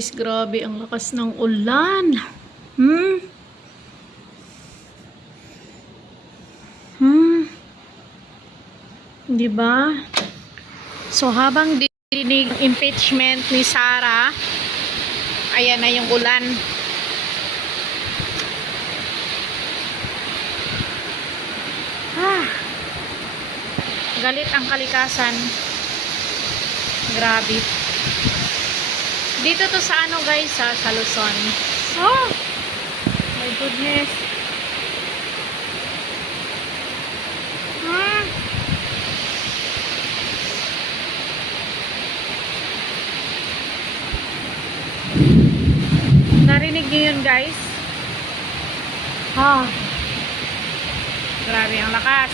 guys, grabe ang lakas ng ulan. Hmm? Di ba? So habang dinig impeachment ni Sara, ayan na yung ulan. Galit ang kalikasan. Grabe. Dito to sa ano guys, sa Luzon. Oh! My goodness. Narinig niyo yun guys? Grabe ang lakas.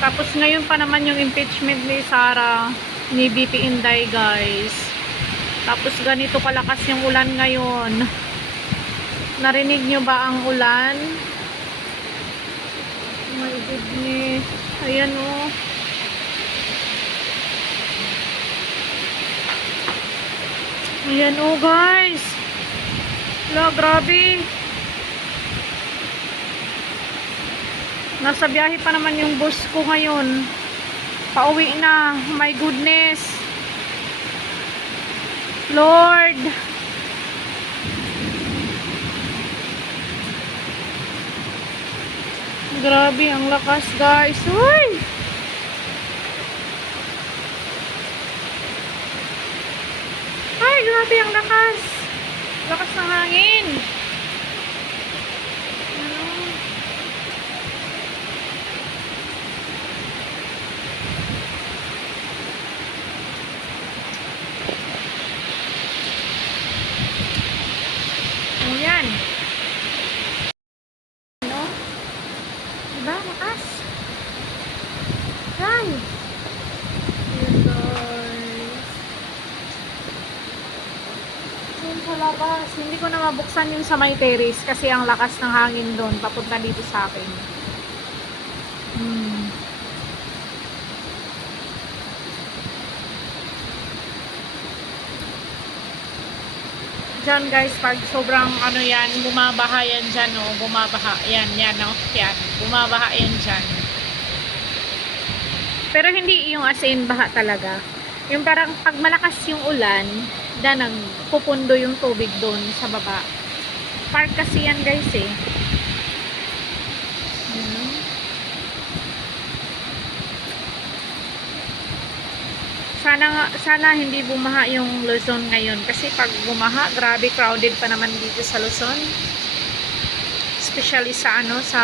Tapos ngayon pa naman yung impeachment ni Sara, ni BP Inday guys. Tapos ganito kalakas yung ulan ngayon. Narinig nyo ba ang ulan? Oh my goodness. Ayan oh. Ayan oh guys. Wala, grabe. Nasa biyahe pa naman yung bus ko ngayon. Pauwi na. Oh my goodness. Lord. Grabe ang lakas guys. Uy! Ay, grabe ang lakas. Lakas ng hangin. Ayan. Ano? Diba? Lakas. Yan. Ayan guys. Ayan sa labas. Hindi ko na mabuksan yung sa may terrace kasi ang lakas ng hangin doon. Papunta dito sa akin. Diyan guys, pag sobrang ano yan, bumabaha yan dyan, oh, bumabaha, yan, oh, yan, bumabaha yan dyan. Pero hindi yung as in baha talaga. Yung parang pag malakas yung ulan, nagpupundo yung tubig doon sa baba. Park kasi yan guys eh. Sana hindi bumaha yung Luzon ngayon kasi pag bumaha, grabe crowded pa naman dito sa Luzon. Especially sa sa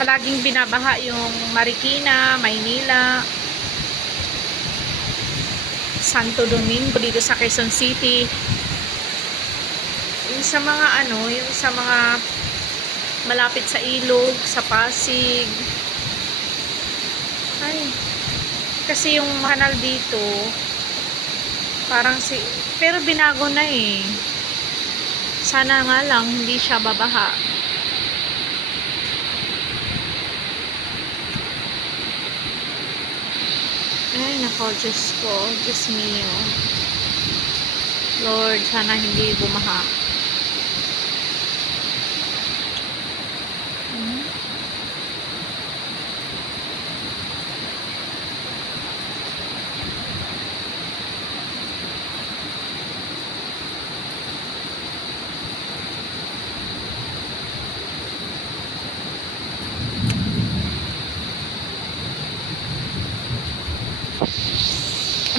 palaging binabaha yung Marikina, Maynila, Santo Domingo dito sa Quezon City. Yung sa mga yung sa mga malapit sa ilog, sa Pasig. Ay, kasi yung kanal dito parang pero binago na eh. Sana nga lang hindi siya babaha. Ay nako, Diyos ko, Diyos mio, Lord, sana hindi bumaha.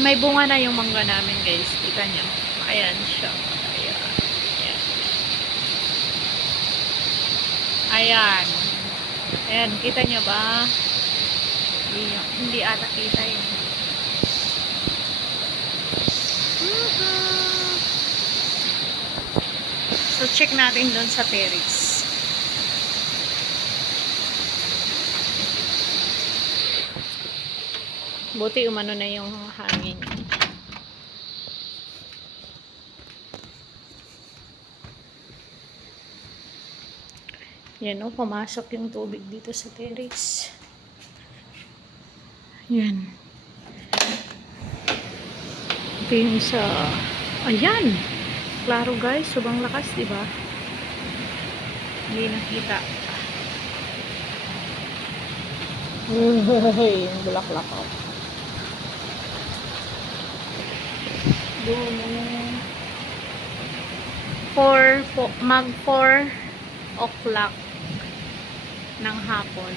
May bunga na yung mangga namin guys. Kita nyo. Ayan siya. Ayan. Ayan. Ayan. Ayan. Kita nyo ba? Hindi ata kita yun. So check natin doon sa terrace. Buti umano na yung hangin. Yan o, pumasok yung tubig dito sa terrace. Yan. Ito yung sa... Ayan! Klaro guys, sobrang lakas, diba? Hindi nakita. Uy, yung bulaklak ako. Doon, mag 4 o'clock ng hapon.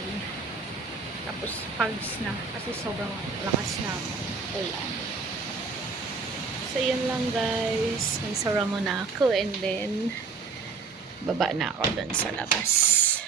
Tapos pags na kasi sobrang lakas na ulan. So yun lang guys, magsara muna ako and then baba na ako dun sa labas.